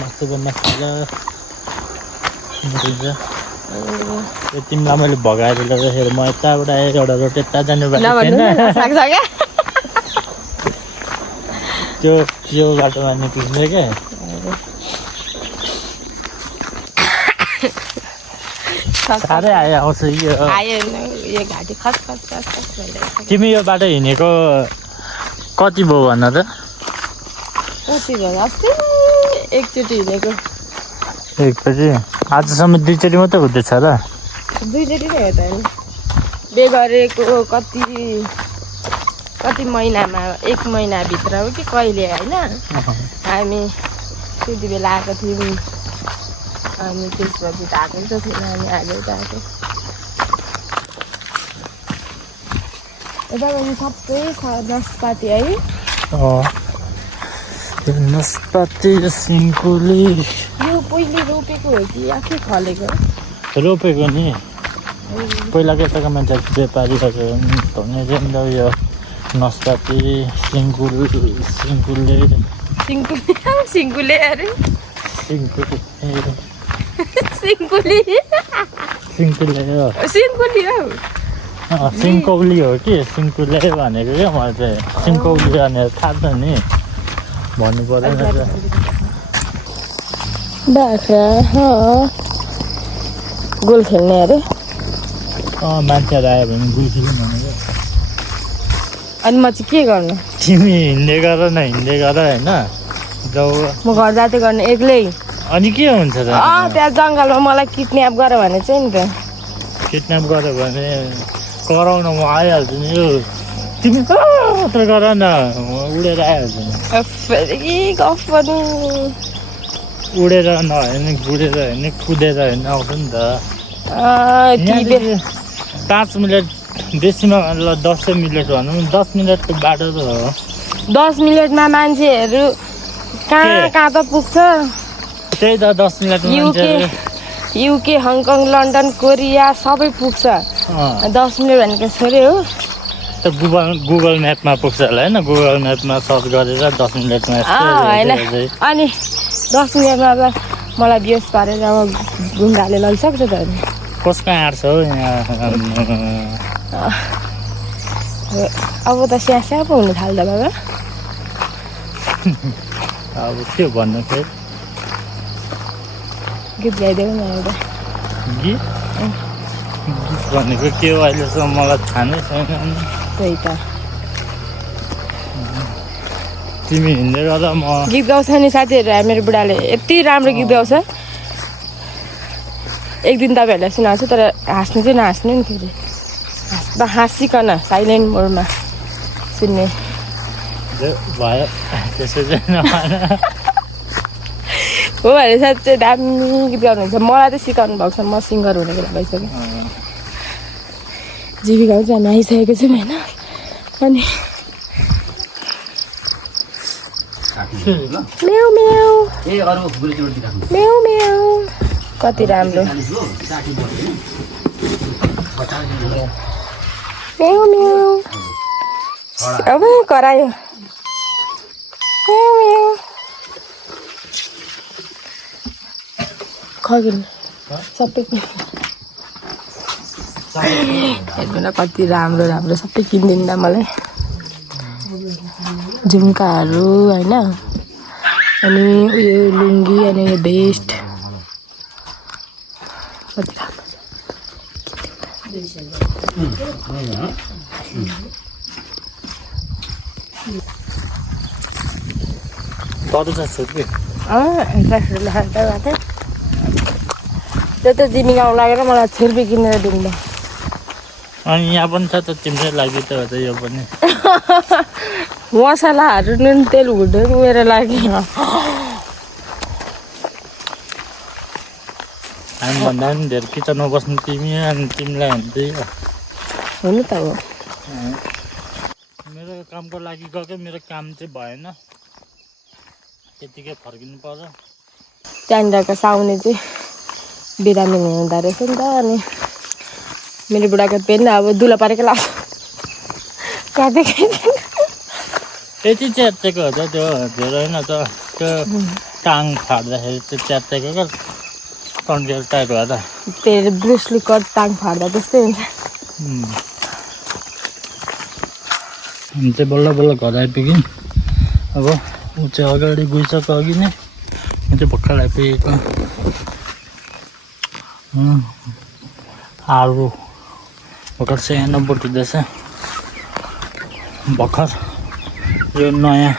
मस्त बन्न थाल्यो तिमीलाई मैले भगाएर ल्याउँदाखेरि म यताबाट एउटा रोटी यता जाने बाटो थिएन त्यो बाटोमा निक्लिन्छ क्या साह्रै आउँछ यो घाँटी खस खस खस खस भइरहेको छ। तिमी यो बाटो हिँडेको कति भयो भन त कति भयो अस्ति एकचोटि हिँडेको एकचोटि आजसम्म दुईचोटि मात्रै हुँदैछ र दुईचोटि नै हो त नि बे गरेको कति महिनामा 1 महिनाभित्र हो कि कहिले होइन हामी त्यति बेला आएको थियौँ अनि त्यसपछि त आएको नि त थिएन हामी आजै त आएको यतापट्टि सबै नास्पाती है नास्पाती सिन्कुली यो पहिले रोपेको हो कि आफै फलेको रोपेको नि पहिलाको यताको मान्छेहरू व्यापारीहरू हुने यो नास्पाती सिन्कुले अरे सिन्कौली हो कि सिन्कुले भनेको क्या मलाई चाहिँ सिन्कौली भनेर थाहा छ नि भन्नु पर्दैन बाख्रा गोल खेल्ने अरे मान्छेहरू आयो भने गुल खेल्नु भनेको अनि म चाहिँ के गर्नु तिमी हिँड्दै गर होइन जाऊ म घर जाँदै गर्ने एक्लै अनि के हुन्छ त त्यहाँ जङ्गलमा मलाई किडन्याप गर भने चाहिँ नि त किडन्याप गर्यो भने कराउन म आइहाल्छु नि यो तिमी मात्र गर न उडेर आइहाल्छु नि गफ पनि उडेर नहेर्ने गुडेर हेर्ने कुदेर हेर्ने आउँछ नि त 5 मिनट बेसीमा 10 मिनट भनौँ 10 मिनटको बाटो त हो 10 मिनटमा मान्छेहरू कहाँ त पुग्छ त्यही त 10 मिनटमा युके हङकङ लन्डन कोरिया सबै पुग्छ 10 मिनट भनेको छोरे हो त गुगल म्यापमा पुग्छ होला होइन गुगल म्यापमा सर्च गरेर 10 मिनटमा होइन अनि 10 मिनटमा अब मलाई बिहोस पारेर अब गुन्डाले लगिसक्छ त कसको आँट्छ हौ यहाँ अब त स्यास्या पो हुनु थाल्दा बाबा अब के भन्नु फेरि गीत गाइदेऊ न एउटा गीत भनेको के हो अहिलेसम्म मलाई थाहा नै छैन त्यही त तिमी हिँड्दै गर्दा म गीत गाउँछ नि साथीहरू मेरो बुढाले यति राम्रो गीत गाउँछ एक दिन तपाईँहरूलाई सुनाउँछु तर हाँस्नु चाहिँ नहाँस्नु नि फेरि हाँसिकन साइलेन्ट मोडमा सुन्ने भयो त्यसो चाहिँ हो भने साँच्चै दामी गीत गाउनुहुन्छ मलाई चाहिँ सिकाउनु भएको छ म सिङ्गर हुने कुरा भइसक्यो जीविका चाहिँ हामी आइसकेको छौँ होइन अनि म्याउ म्याउ म्याउ म्याउ कति राम्रो म्याउ म्याउ अब करायो म्याउ म्याउ खगिन सबै हेर्नु न कति राम्रो राम्रो सबै किनिदिनु न मलाई झुम्काहरू होइन अनि उयो लुङ्गी अनि यो भेस्ट कति राम्रो त्यो त तिमी गाउँ लागेर मलाई छुर्पी किनेर दिनु अनि यहाँ पनि छ त तिम्रै लागि त हो त यो पनि मसलाहरू नुन तेल हुँदै मेरो लागि हामीभन्दा पनि धेरै किचनमा बस्नु तिमी अनि तिमीलाई हुन्थ्यो हुनु त हो मेरो कामको लागि गएको मेरो काम चाहिँ भएन त्यतिकै फर्किनु पर्छ त्यहाँनिरको साउने चाहिँ बिरामी हुँदो रहेछ नि त अनि मेरो बुढाको पेन अब दुलो पारेको लाग्छ त्यति चेप्चेको हो त त्यो धेरै होइन त त्यो टाङ फाड्दाखेरि त्यो च्यातेको क्या कन्डियल टाइप भएर तेरो ब्रुसली कट टाङ फाड्दा त्यस्तै हुन्छ हामी चाहिँ बल्ल बल्ल घर आइपुग्यौँ अब ऊ चाहिँ अगाडि गइसक्यो अघि नै म चाहिँ भर्खर आइपुगेको आलु भर्खर सानो बोट हुँदैछ भर्खर यो नयाँ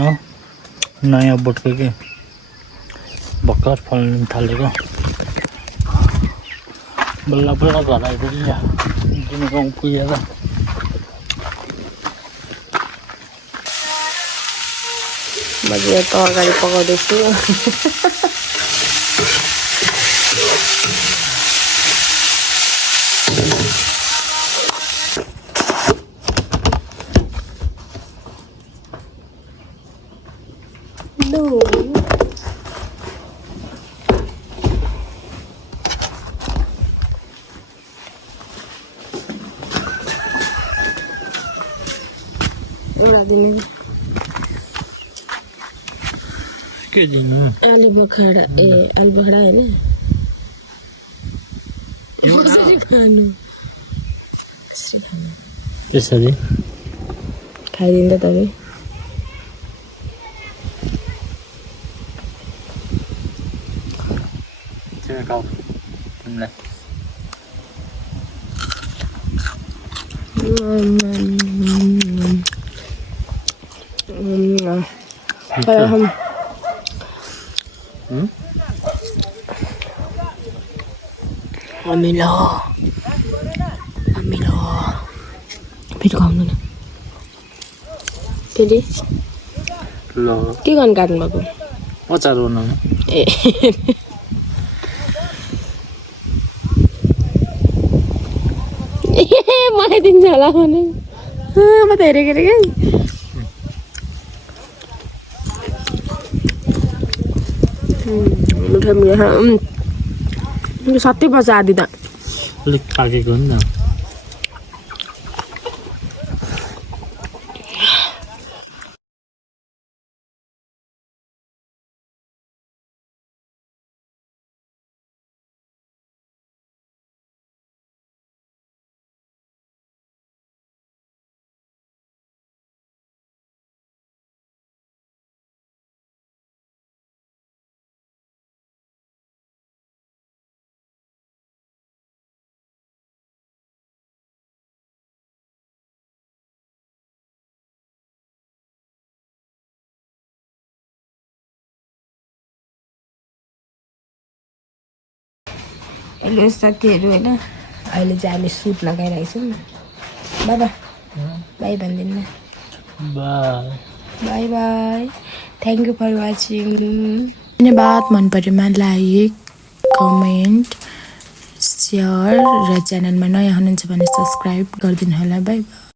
हो नयाँ बोटको के भर्खर फल्नु थालेको बल्ल बल्ल घर आइपुग्यो जुन गाउँ पुगेर म चाहिँ तरकारी पकाउँदैछु के दिनु आलु बखडा आलु बखडा होइन खानु त्यसरी खाइदिनु त तपाईँ अमिलो फेरि खुवाउनु न फेरि ल के गर्नु काट्नु भएको अचार बनाउनु ए मलाई दिन्छ होला भने म त हेरेको क्या मिठो मिठो सत्तै पर्छ आधी त अलिक पाकेको हो नि त हेलो साथीहरू होइन अहिले चाहिँ हामी सुट लगाइरहेको छौँ बाबा बाई भनिदिनु न bye bye thank you for watching धन्यवाद मन परेमा लाइक कमेन्ट सेयर र च्यानलमा नयाँ हुनुहुन्छ भने सब्सक्राइब गरिदिनु होला बाई बाई